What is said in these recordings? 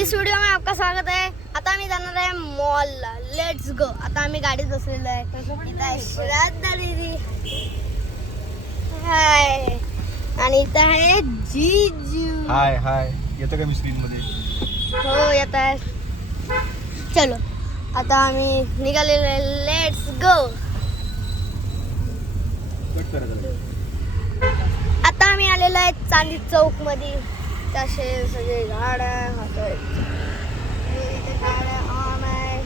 इस video में आपका स्वागत है. आता आम्ही जाणार आहे मॉलला. Let's go. आता आम्ही गाडीत बसलेलो आहे. इथं आहे श्राद्धा दीदी. हाय. आणि इथं आहे जीजू. हाय हाय. येतं का मी स्क्रीन मध्ये? हो येत आहे. चलो आता आम्ही निघालेलो आहे. Let's go. आता आम्ही आलेलो आहे चांदी चौक मध्ये. तसे सगळे गाड्या होतोय. इथे गाड्या ऑन आहे.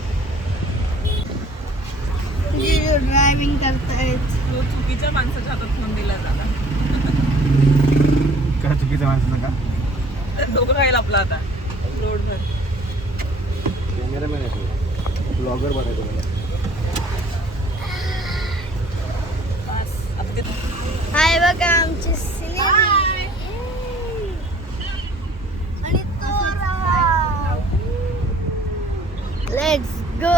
जीजू ड्रायव्हिंग करतायत. तो चुकीच्या माणसाच्या हातात फोन दिला झाला. काय चुकीचं माणसं का? तर डोकं राहील आपला आता रोडवर. कॅमेरामॅन आहे तो. ब्लॉगर बनायचं मला. बस आता ते हाय बघा आमची सिनेमा. आणि तो लेट्स गो.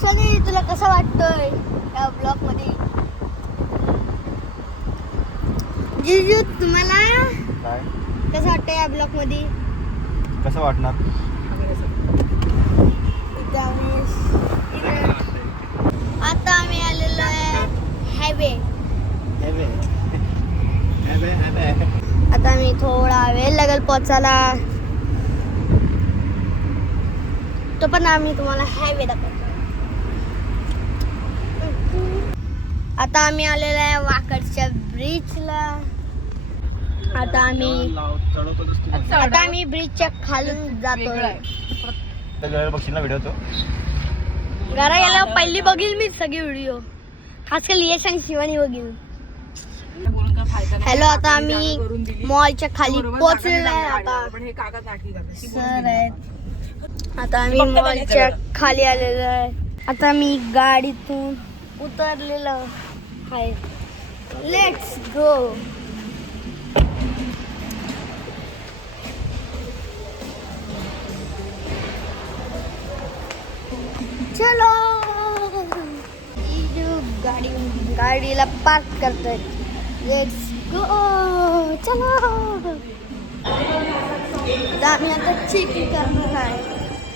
सनी तुला कसं वाटतंय या ब्लॉग मध्ये? जीजू तुम्हाला काय कसं वाटतं या ब्लॉग मध्ये? कसं वाटणार? आता आम्ही आलेलो आहे हायवे. आता आम्ही थोडा वेळ लागेल पोचायला. तो पण आम्ही तुम्हाला हायवे दाखवतो. आता आम्ही आलेलो आहे वाकडच्या ब्रिजला. आता आम्ही ब्रिजच्या खालून जातोय. बघशील ना व्हिडिओ तो? घरा गेल्यावर पहिली बघील मी सगळी व्हिडिओ. खास कर लिएश आणि शिवानी बघील. बोलून काय फायदा नाही. हॅलो आता आम्ही करून दिली. मॉलच्या खाली बरोबर पोहोचलेलो आहे. जागा आता पण हे कागद नाटकी करते. सर आहेत. आता आम्ही मॉलच्या खाली आलेलो आहे. आता मी गाडीतून उतरलेलो आहे. Let's go. चलो. गाडीला पार्क करतोय. Let's go. चलो. आम्ही आता चेकिंग करणार आहे.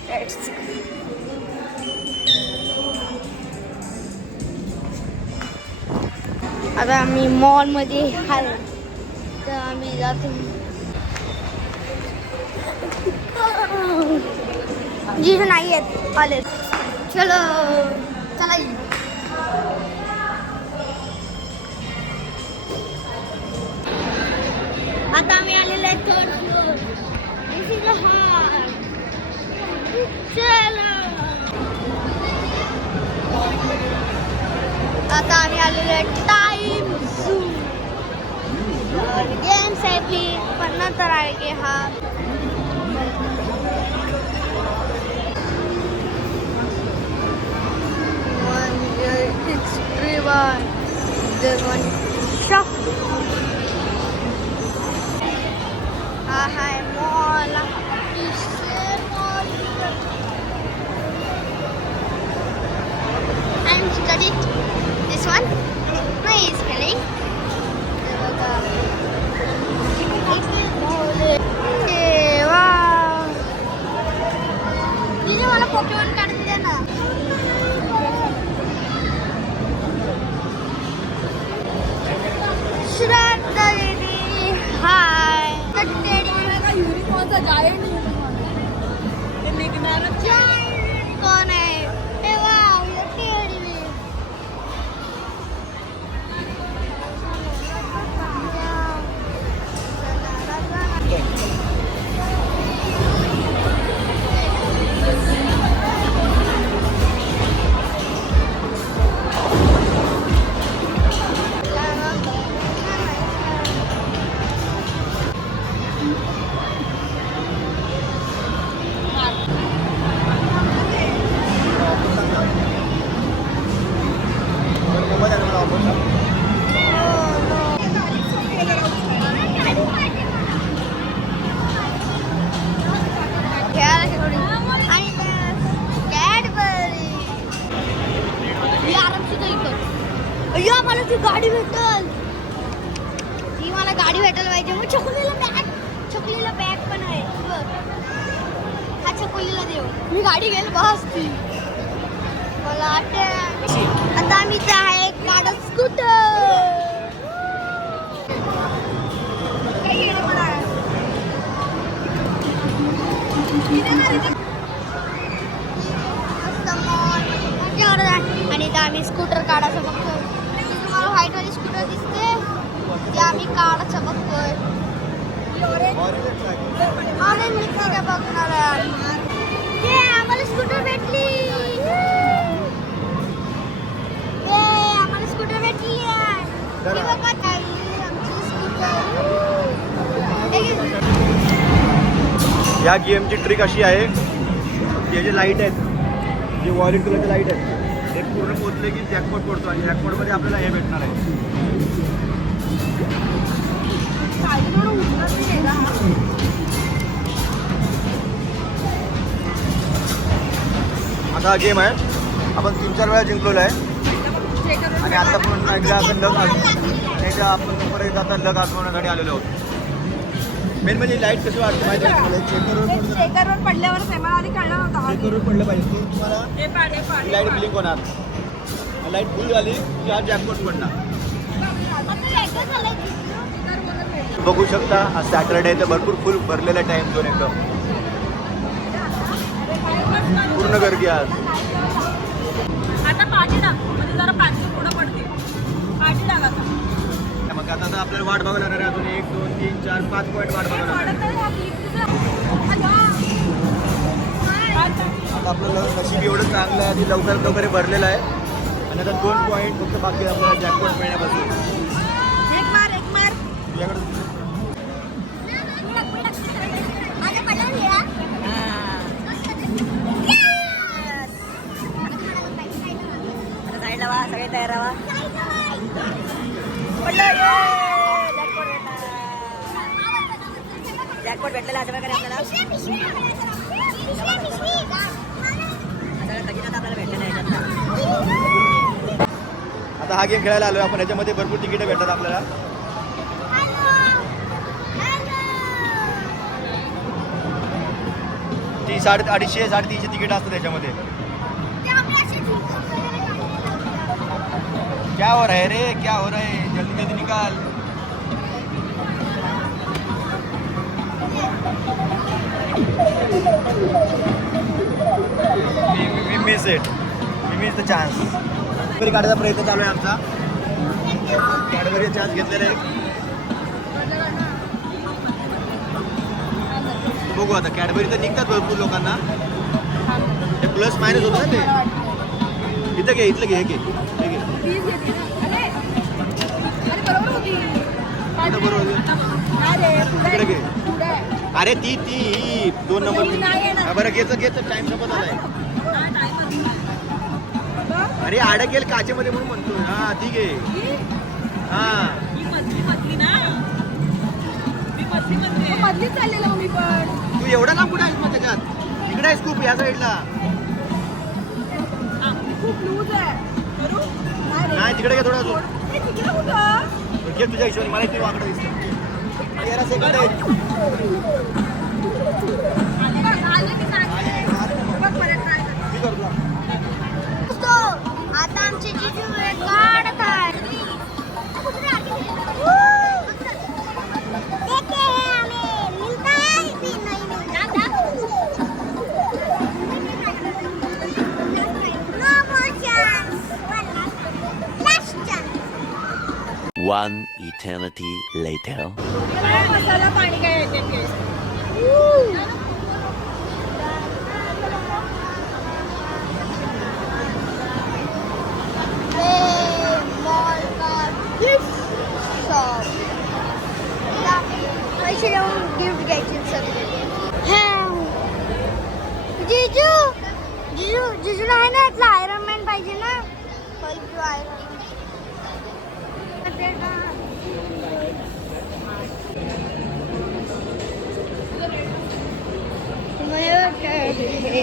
लेट्स आता आम्ही मॉल मध्ये आहे. तर आम्ही जातो. जीजू नाही आहेत आले. चलो चला. आता आम्ही आलेलो आहे थर्ड फ्लोर. चलो. आता आम्ही आलेलो आहे टाइम झूम. गेम्स आहे की पण नंतर आहे की हा. It's everyone. There's one shop. Hi, mall. I'm studying this one. My is spelling. Wow. This is one Pokemon card. श्राद्धा दीदी. हाय. युनिकॉर्नचा जायंट हे निघणारच कोण आहे? ए वाव, टेडी बेअर. अय्या मला ती गाडी भेटल. ती मला गाडी भेटायला पाहिजे. मग छकुलीला बॅग छकुलीला बॅग पण आहे बघ. हा छकुलीला देऊ. मी गाडी घेईल बस ती. मला वाटतं आता आम्ही इथे आहे काढत स्कूटर. आणि इथं आम्ही स्कूटर काढायचं बघतोय. तुम्हाला व्हाईट वाली स्कूटर दिसते ते आम्ही काढायचं बघतोय. ऑरेंज दिसते का बघणार आहे. आम्हाला स्कूटर भेटली. आम्हाला स्कूटर भेटली आहे. आमची स्कूटर. या गेमची ट्रिक अशी आहे, हे जे लाईट आहेत, जे व्हाईट कलरचे लाईट आहेत, ते पूर्ण पोचले की जॅकपॉट पडतो आणि जॅकपॉटमध्ये आपल्याला हे भेटणार आहे. आता हा गेम आहे, आपण 3-4 वेळा जिंकलेलो आहे आणि आता पण एकदा आपण लग एकदा आपण परत आता लग आजमावण्यासाठी आलेलो आहोत. मेन म्हणजे लाईट कशी वाटते माहिती आहे तुम्हाला? चेकरवर पडल्यावर मला आधी कळलं नव्हतं. चेकवर पडलं पाहिजे की तुम्हाला लाईट ब्लिंक होणार. लाईट फुल झाली की हा जॅकपॉट पडणार. बघू शकता आज सॅटरडे तर भरपूर फुल भरलेला टाइम झोन एकदम पूर्ण गर्दी आज. आता पाठी टाक म्हणजे जरा पाठी पुढं पडते. पाठी टाक आता. मग आता तर आपल्याला वाट बघायला लागणार आहे. अजून 1, 2, 3, 4, 5 पॉईंट वाट बघायला लागणार आहे. आता आपलं नशीब एवढं चांगलं आहे, आधी लवकरात लवकर भरलेलं आहे आणि आता 2 पॉईंट फक्त बाकी आपल्याला जॅकपॉट मिळण्यापासून. एक मार तुझ्याकडे साईडला वा, सगळे तयार राहा. जॅकपॉट भेटलेला असं वगैरे आपल्याला भेटलेलं आहे. आता हा गेम खेळायला आलो आपण. याच्यामध्ये भरपूर तिकीटं भेटतात आपल्याला. ती 250-350 तिकीट असतात त्याच्यामध्ये. क्या हो रहा है रे, क्या हो रहा है? जल्दी जल्दी निकाल. We miss it. We miss the chance. Cadbury काढायचा प्रयत्न चालू आहे आमचा. कॅडबरी चान्स घेतलेला आहे. बघू आता कॅडबरी तर निघतात भरपूर लोकांना. हे प्लस मायनस होतं ना ते. इथं घे, इथलं घे, हे घे, हे घे. बरोबर तिकडे घे. अरे ती 2 नंबर. बरं घेचं टाइम संपत आलाय. अरे अडकेल काचेमध्ये म्हणून म्हणतोय. हा ती घे. हा मधली चाललेलो मी पण. तू एवढा लांब कुठे आहेस मग त्याच्यात? इकडे आहेस खूप या साईडला. खूप लूज आहे. नाही तिकडे घे थोडं अजून. तिकडे कुठं? घे तुझ्या हिशोबाने. मला इथे वाकडं दिसतं. याला सेकंड आहे. मी करतो. आता आमचे जिजू काढत आहे. One eternity later. मसाला पाणी काय येते. पैसे देऊन गिफ्ट घ्यायचे सगळे. जिजू जिजू जिजूला आहे ना इथला आयरन मॅन पाहिजे ना. आयरन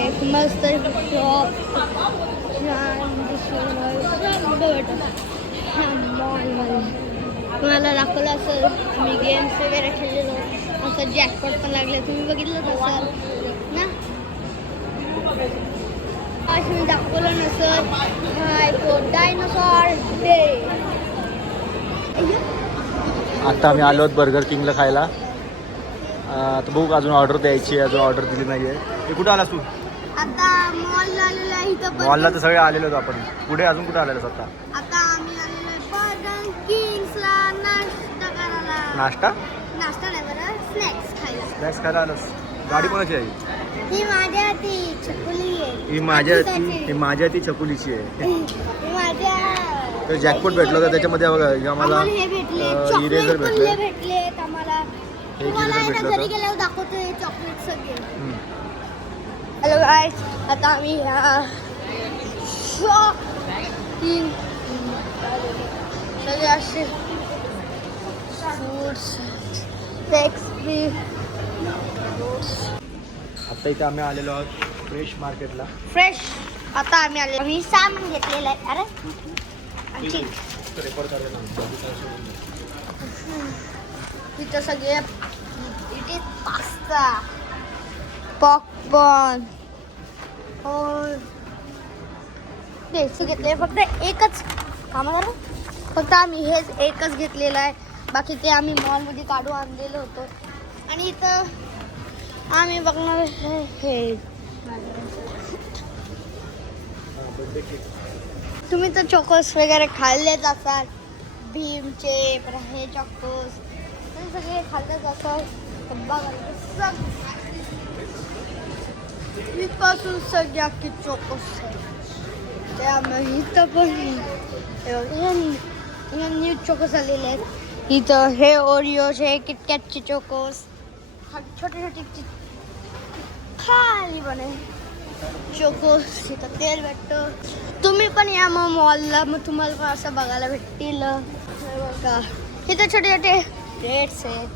एक मस्त शॉप मॉलमध्ये तुम्हाला दाखवलं असेल. आम्ही गेम्स वगैरे खेळलेलो. असं जॅकपॉट पण लागले, तुम्ही बघितलं तसं ना. आज मी दाखवलं नसं हाय तो डायनोसॉर डे. आता आम्ही आलो आहोत बर्गर किंगला खायला. तर बघू अजून ऑर्डर द्यायची आहे, अजून ऑर्डर दिली नाही आहे. हे कुठं आलास तू? आता मॉल आलेला आहे इथं. मॉलला तर सगळे आलेलो होतो आपण. पुढे अजून कुठे आलेलो आता? आता आम्ही आलेलो आहे बर्गर किंग्सला नाश्ता करायला. नाश्ता नाही बरं, स्नॅक्स खायला. स्नॅक्स खायला आलोस. गाडी कोणाची आहे? ही माझ्या ती चकुली आहे. ही माझ्या ती चकुलीची आहे. ही माझ्या. तर जॅकपॉट भेटलं होतं त्याच्यामध्ये बघा आम्हाला आम्हाला हे भेटले, इरेझर चॉकलेट पण भेटले. भेटलेत आम्हाला. एक तुम्हाला eraser आहे ना भेटलं घरी होतं. गेल्यावर दाखवतो हे चॉकलेट सगळे. हम्म. हॅलो गाईज, आता आम्ही शॉपिंग सगळे असे फ्रूट्स आता इथे आम्ही आलेलो आहोत फ्रेश मार्केटला. फ्रेश. आता आम्ही आले, आम्ही सामान घेतलेलं आहे. अरे आणखी तिथं सगळे इथे पास्ता, पॉपकॉर्न देशी घेतले. फक्त एकच कामाला, फक्त आम्ही हेच एकच घेतलेलं आहे. बाकी ते आम्ही मॉलमध्ये काढून आणलेलं होतं. आणि इथं आम्ही बघणार हे तुम्ही तर चॉकोस वगैरे खाल्लेच असाल. भीमचे हे चॉकोस सगळे खाल्लेच असाल. इथपासून सगळ्या की चॉकोस त्यामुळे इथं पण न्यू चॉकोस आलेले आहेत. इथं हे ओरिओज, हे किटकॅटचे चॉकोस, छोटे छोटे खाली बने चोकोस. इथं तेल भेटतं. तुम्ही पण या मग मॉलला, मग तुम्हाला पण असं बघायला भेटतील. हे बघा इथं छोटे छोटे रेट्स आहेत.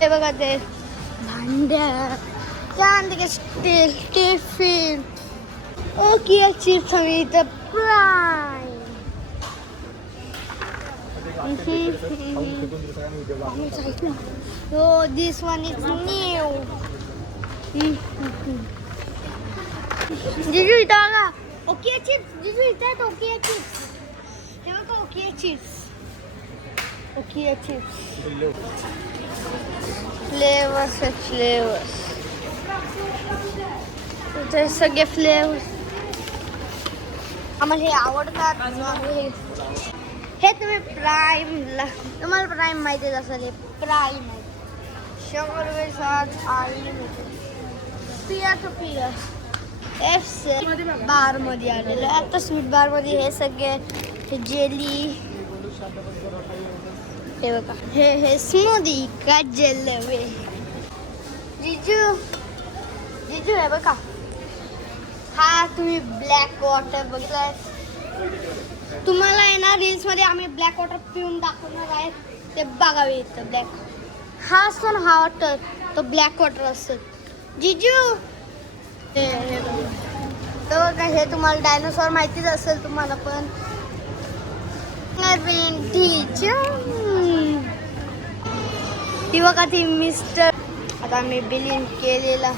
हे बघा ते भांड्या, चांदी स्टील टिफिन, ओके चिप्स. आम्ही इथं प्राईम. हो दिस वन इज न्यू. जिजू इथं बघा ओके चिप्स. जिजू इथं आहेत ओके चिप्स. हे बघा okay chips. Okay chips flavours आहेत. फ्लेवर्स इथे सगळे फ्लेवर्स आम्हाला हे आवडतात. हे तुम्ही प्राईमला, तुम्हाला प्राईम माहितीच असेल. हे प्राईम आहे. 100 रुपये 7 आई पिया टू पिया एफ बारमध्ये आलेलं आहे. आता स्वीट बारमध्ये हे सगळे हे जेली, हे बघा हे स्मूदी का जेलवे. जिजू जिजू हे बघा, हा तुम्ही ब्लॅक वॉटर बघितलाय. तुम्हाला आहे ना रील्समध्ये आम्ही ब्लॅक वॉटर पिऊन दाखवणार आहे. ते बघावे येतं. ब्लॅक हा असतो ना हा वॉटर, तो ब्लॅक वॉटर असतो. जिजू हे बघा, हे तुम्हाला डायनोसॉर माहितीच असेल तुम्हाला पण. ती बघा ती मिस्टर. आता मी बिलिंग केलेला